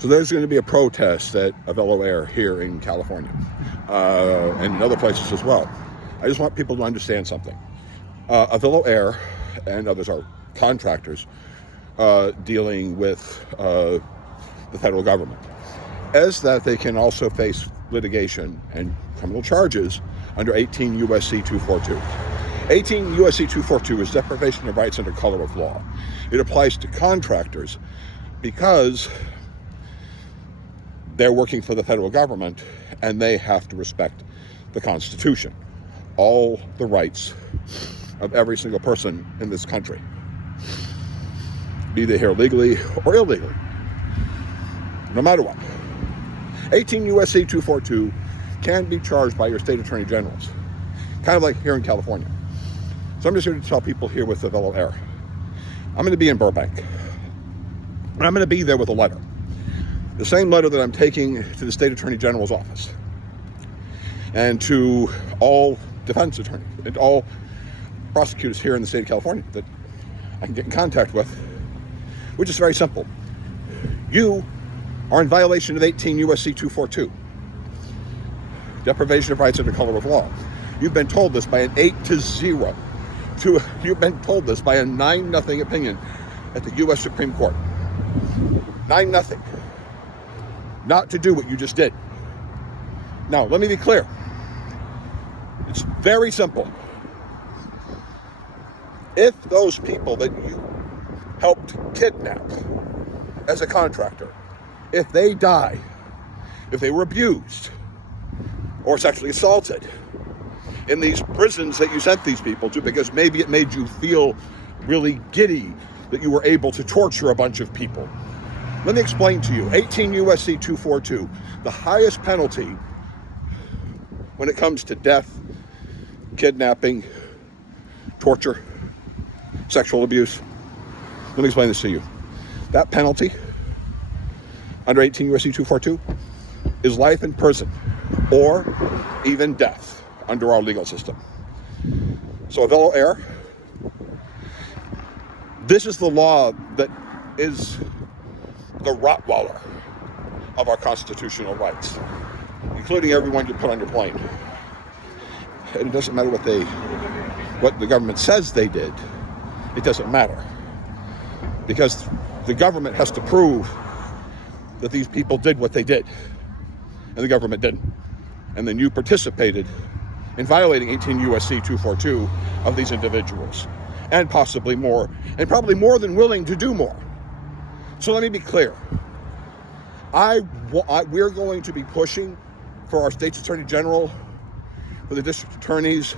So there's going to be a protest at Avelo Air here in California, and in other places as well. I just want people to understand something. Avelo Air and others are contractors dealing with the federal government. As that, they can also face litigation and criminal charges under 18 USC 242. 18 USC 242 is deprivation of rights under color of law. It applies to contractors because they're working for the federal government and they have to respect the Constitution, all the rights of every single person in this country, be they here legally or illegally, no matter what. 18 USC 242 can be charged by your state attorney generals, kind of like here in California. So I'm just here to tell people here with Avelo Air, I'm going to be in Burbank, and I'm going to be there with a letter. The same letter that I'm taking to the state attorney general's office and to all defense attorneys and all prosecutors here in the state of California that I can get in contact with, which is very simple. You are in violation of 18 USC 242, deprivation of rights under color of law. You've been told this by an 8-0. You've been told this by a 9-0 opinion at the U.S. Supreme Court. 9-0. Not to do what you just did. Now, let me be clear. It's very simple. If those people that you helped kidnap as a contractor, if they die, if they were abused or sexually assaulted in these prisons that you sent these people to, because maybe it made you feel really giddy that you were able to torture a bunch of people. Let me explain to you. 18 USC 242, the highest penalty when it comes to death, kidnapping, torture, sexual abuse. Let me explain this to you. That penalty under 18 USC 242 is life in prison or even death under our legal system. So Avelo Air, this is the law that is the Rottweiler of our constitutional rights, including everyone you put on your plane. And it doesn't matter what the government says they did. It doesn't matter, because the government has to prove that these people did what they did, and the government didn't. And then you participated in violating 18 USC 242 of these individuals, and possibly more, and probably more than willing to do more. So let me be clear. We're going to be pushing for our state's attorney general, for the district attorneys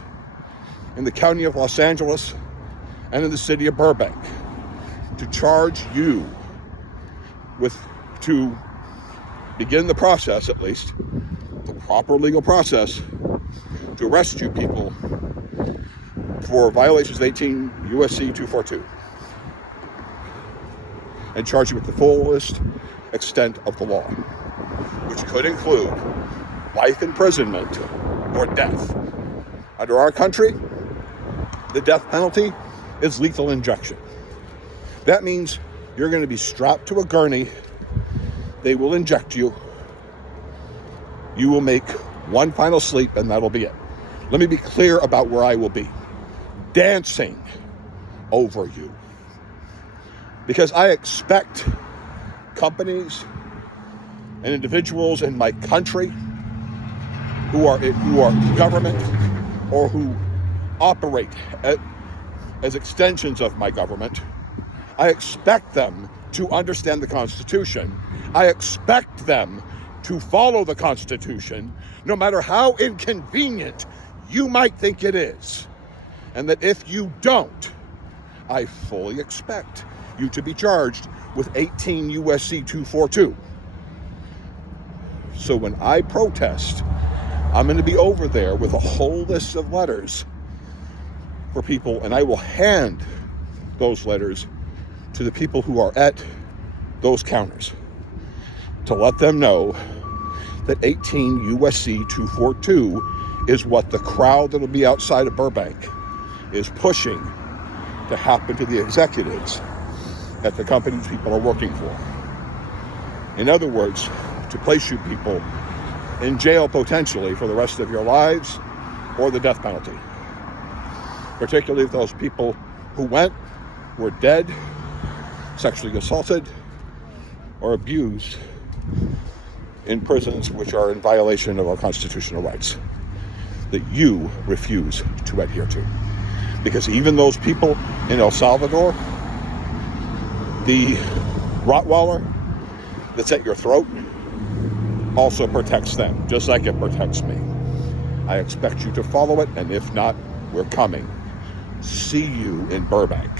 in the county of Los Angeles and in the city of Burbank to charge you to begin the process, at least, the proper legal process, to arrest you people for violations of 18 USC 242 and charge you with the fullest extent of the law, which could include life imprisonment or death. Under our country, the death penalty is lethal injection. That means you're going to be strapped to a gurney. They will inject you. You will make one final sleep, and that'll be it. Let me be clear about where I will be. Dancing over you. Because I expect companies and individuals in my country who are government or who operate as extensions of my government, I expect them to understand the Constitution. I expect them to follow the Constitution, no matter how inconvenient you might think it is. And that if you don't, I fully expect you to be charged with 18 USC 242. So when I protest, I'm going to be over there with a whole list of letters for people, and I will hand those letters to the people who are at those counters to let them know that 18 USC 242 is what the crowd that will be outside of Burbank is pushing to happen to the executives at the companies people are working for. In other words, to place you people in jail potentially for the rest of your lives or the death penalty. Particularly if those people who went were dead, sexually assaulted, or abused in prisons which are in violation of our constitutional rights that you refuse to adhere to. Because even those people in El Salvador, the Rottweiler that's at your throat also protects them, just like it protects me. I expect you to follow it, and if not, we're coming. See you in Burbank.